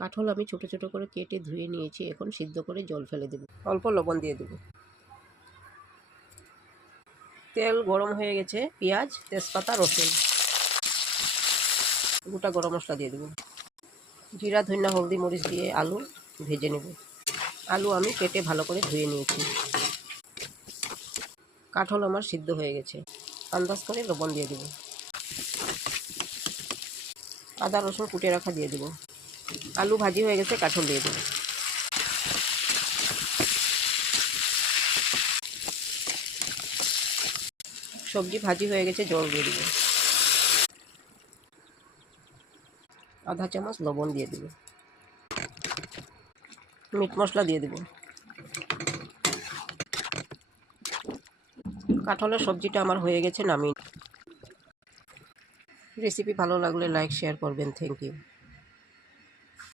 কাঁঠাল আমি ছোট ছোট করে কেটে ধুয়ে নিয়েছি। এখন সিদ্ধ করে জল ফেলে দেব। অল্প লবণ দিয়ে দেব। তেল গরম হয়ে গেছে। পেঁয়াজ, তেজপাতা, রসুন, গোটা গরম মশলা দিয়ে দেব। জিরা, ধনিয়া, হলদি, মরিচ দিয়ে আলু ভেজে নেব। আলু আমি কেটে ভালো করে ধুয়ে নিয়েছি। কাঁঠাল আমার সিদ্ধ হয়ে গেছে। আন্দাজ করে লবণ দিয়ে দেব। আদা রসুন কুটে রাখা দিয়ে দেব। আলু ভাজি হয়ে গেছে, কাঁঠাল দিয়ে দেব। সবজি ভাজি হয়ে গেছে, জল দিয়ে দেব। আধা চামচ লবণ দিয়ে দেব। মিট মশলা দিয়ে দেব। কাঁঠালের সবজিটা আমার হয়ে গেছে, নামিয়ে। রেসিপি ভালো লাগলে লাইক শেয়ার করবেন। Thank you.